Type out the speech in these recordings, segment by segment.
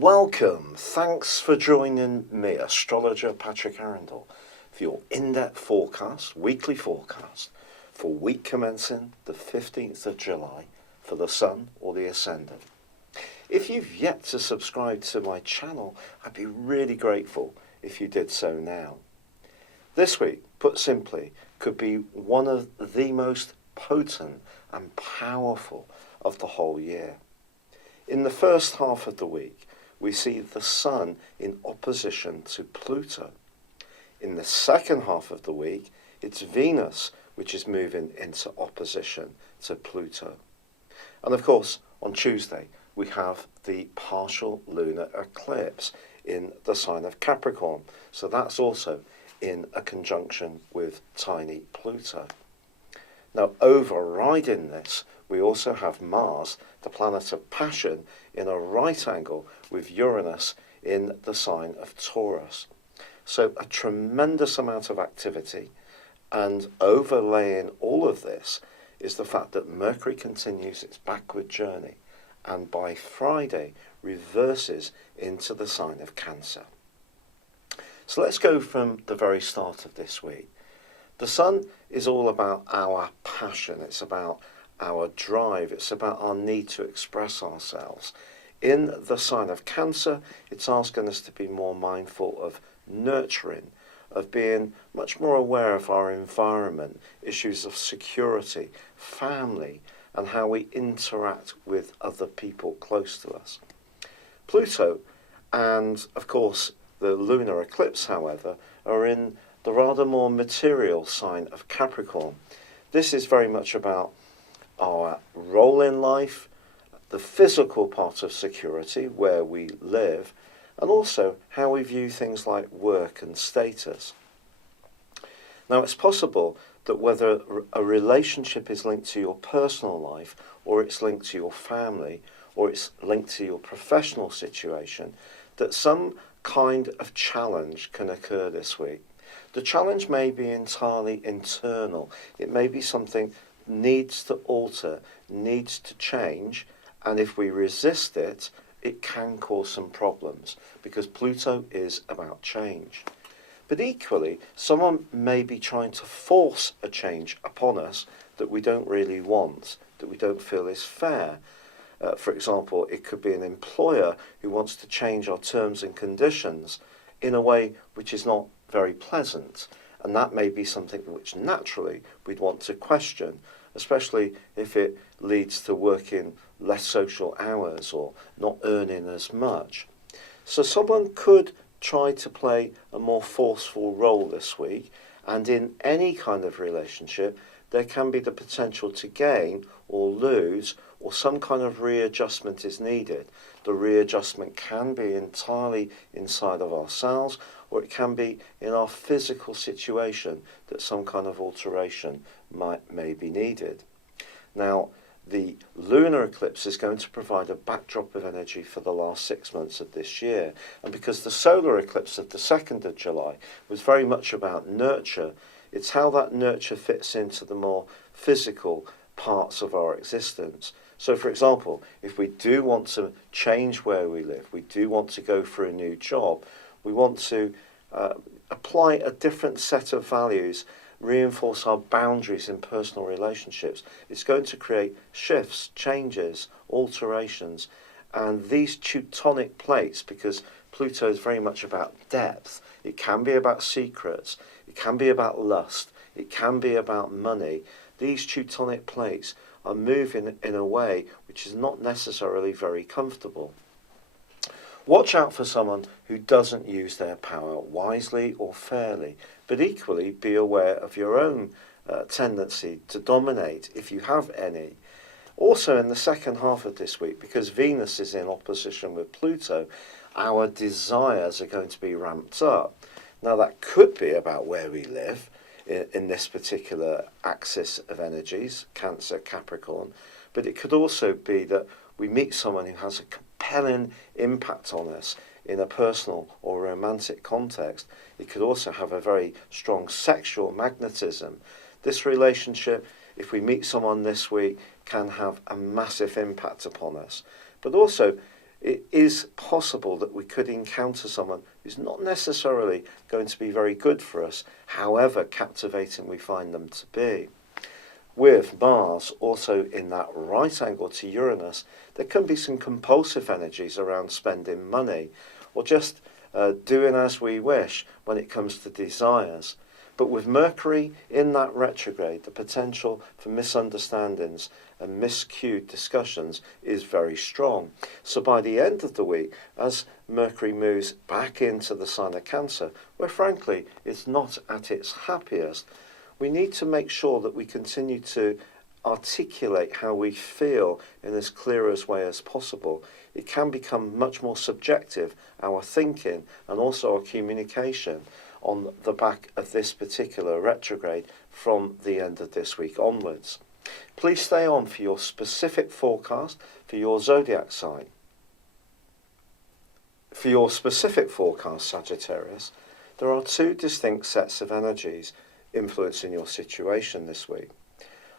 Welcome. Thanks for joining me, astrologer Patrick Arundell, for your in-depth forecast, weekly forecast, for week commencing the 15th of July for the Sun or the Ascendant. If you've yet to subscribe to my channel, I'd be really grateful if you did so now. This week, put simply, could be one of the most potent and powerful of the whole year. In the first half of the week, we see the Sun in opposition to Pluto. In the second half of the week, it's Venus which is moving into opposition to Pluto. And of course, on Tuesday, we have the partial lunar eclipse in the sign of Capricorn. So that's also in a conjunction with tiny Pluto. Now, overriding this, we also have Mars, the planet of passion, in a right angle with Uranus in the sign of Taurus. So a tremendous amount of activity, and overlaying all of this is the fact that Mercury continues its backward journey and by Friday reverses into the sign of Cancer. So let's go from the very start of this week. The Sun is all about our passion, it's about our drive, it's about our need to express ourselves. In the sign of Cancer, it's asking us to be more mindful of nurturing, of being much more aware of our environment, issues of security, family, and how we interact with other people close to us. Pluto and, of course, the lunar eclipse, however, are in the rather more material sign of Capricorn. This is very much about our role in life, the physical part of security, where we live, and also how we view things like work and status. Now, it's possible that whether a relationship is linked to your personal life, or it's linked to your family, or it's linked to your professional situation, that some kind of challenge can occur this week. The challenge may be entirely internal. It may be something needs to alter, needs to change, and if we resist it, it can cause some problems because Pluto is about change. But equally, someone may be trying to force a change upon us that we don't really want, that we don't feel is fair. For example, it could be an employer who wants to change our terms and conditions in a way which is not very pleasant, and that may be something which naturally we'd want to question, especially if it leads to working less social hours or not earning as much. So someone could try to play a more forceful role this week, and in any kind of relationship there can be the potential to gain or lose, or some kind of readjustment is needed. The readjustment can be entirely inside of ourselves, or it can be in our physical situation that some kind of alteration may be needed. Now, the lunar eclipse is going to provide a backdrop of energy for the last 6 months of this year. And because the solar eclipse of the 2nd of July was very much about nurture, it's how that nurture fits into the more physical parts of our existence. So, for example, if we do want to change where we live, we do want to go for a new job, we want to apply a different set of values, reinforce our boundaries in personal relationships, it's going to create shifts, changes, alterations. And these Teutonic plates, because Pluto is very much about depth, it can be about secrets, it can be about lust, it can be about money. These Teutonic plates are moving in a way which is not necessarily very comfortable. Watch out for someone who doesn't use their power wisely or fairly, but equally be aware of your own tendency to dominate, if you have any. Also in the second half of this week, because Venus is in opposition with Pluto, our desires are going to be ramped up. Now that could be about where we live in this particular axis of energies, Cancer, Capricorn, but it could also be that we meet someone who has a compelling impact on us in a personal or romantic context. It could also have a very strong sexual magnetism. This relationship, if we meet someone this week, can have a massive impact upon us. But also, it is possible that we could encounter someone who's not necessarily going to be very good for us, however captivating we find them to be. With Mars also in that right angle to Uranus, there can be some compulsive energies around spending money, or just doing as we wish when it comes to desires. But with Mercury in that retrograde, the potential for misunderstandings and miscued discussions is very strong. So by the end of the week, as Mercury moves back into the sign of Cancer, where frankly it's not at its happiest, we need to make sure that we continue to articulate how we feel in as clear a way as possible. It can become much more subjective, our thinking and also our communication, on the back of this particular retrograde from the end of this week onwards. Please stay on for your specific forecast for your zodiac sign. For your specific forecast, Sagittarius, there are two distinct sets of energies influencing your situation this week.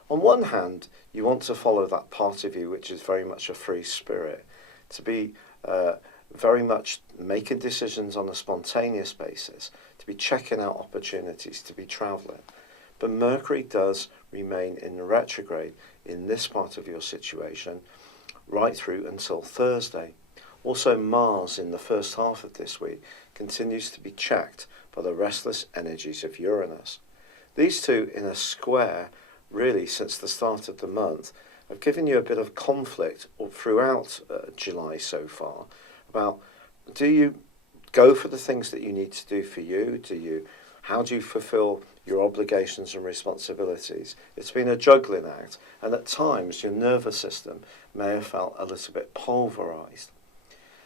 On one hand, you want to follow that part of you which is very much a free spirit, to be very much making decisions on a spontaneous basis, to be checking out opportunities, to be travelling. But Mercury does remain in retrograde in this part of your situation right through until Thursday. Also Mars in the first half of this week continues to be checked by the restless energies of Uranus. These two in a square really since the start of the month have given you a bit of conflict throughout July so far about, do you go for the things that you need to do for you? How do you fulfill your obligations and responsibilities? It's been a juggling act, and at times your nervous system may have felt a little bit pulverized.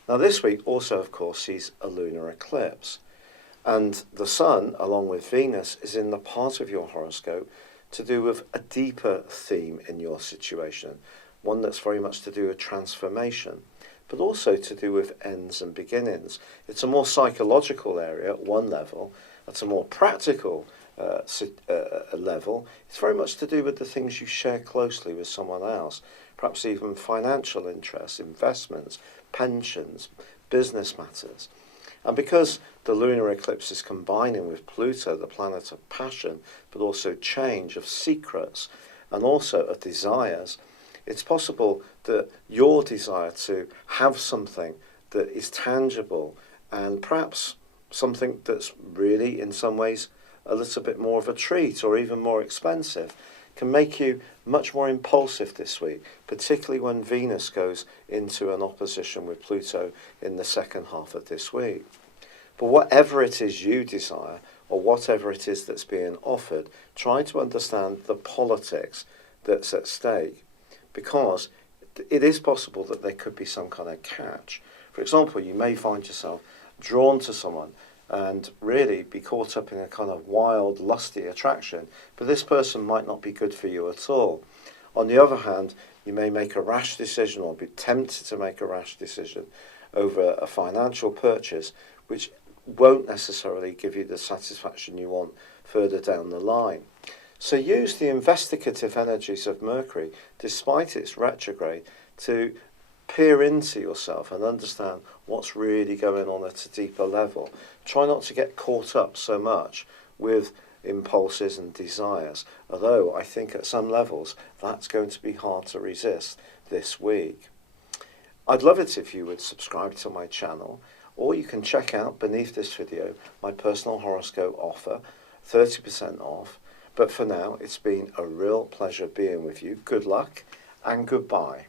Now this week also, of course, sees a lunar eclipse, and the Sun, along with Venus, is in the part of your horoscope to do with a deeper theme in your situation, one that's very much to do with transformation, but also to do with ends and beginnings. It's a more psychological area at one level. At a more practical level, it's very much to do with the things you share closely with someone else, perhaps even financial interests, investments, pensions, business matters. And because the lunar eclipse is combining with Pluto, the planet of passion, but also change, of secrets, and also of desires, it's possible that your desire to have something that is tangible and perhaps something that's really in some ways a little bit more of a treat or even more expensive can make you much more impulsive this week, particularly when Venus goes into an opposition with Pluto in the second half of this week. But whatever it is you desire, or whatever it is that's being offered, try to understand the politics that's at stake, because it is possible that there could be some kind of catch. For example, you may find yourself drawn to someone and really be caught up in a kind of wild, lusty attraction, but this person might not be good for you at all. On the other hand, you may make a rash decision or be tempted to make a rash decision over a financial purchase, which won't necessarily give you the satisfaction you want further down the line. So use the investigative energies of Mercury, despite its retrograde, to peer into yourself and understand what's really going on at a deeper level. Try not to get caught up so much with impulses and desires, although I think at some levels that's going to be hard to resist this week. I'd love it if you would subscribe to my channel, or you can check out beneath this video my personal horoscope offer, 30% off. But for now, it's been a real pleasure being with you. Good luck and goodbye.